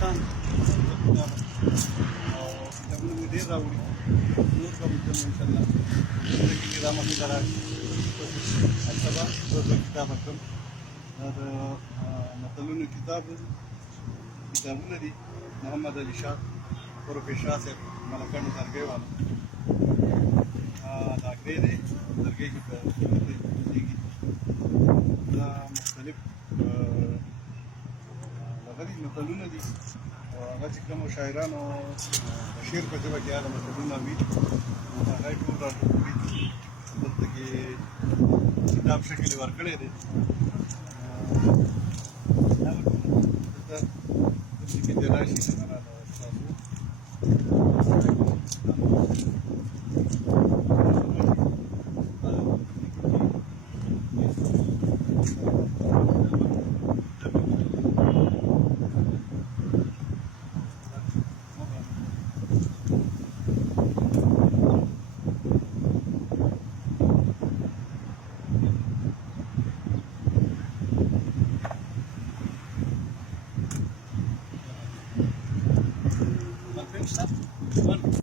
افغانستان او کتابونه مې ډېر راوړي نور به لیکم انشاءالله زندګي کې دا مخې ته راشي هر سبا یو کتاب اخلم دا د متلونو کتابونه دي محمد علي شاه پروفیسر شاه صاحب ملکانو درګۍ والا درګۍ دی درګۍ کې کېږي دا مختلف هغه دي متلونه دي او هغه چې کومو شاعرانو د شعر په ژبه کې هغه متلونه وي نو هغه یې ټول راټول کړي دلته کې کتاب شکل یې ورکړی دی دلته کې د راشي څنګه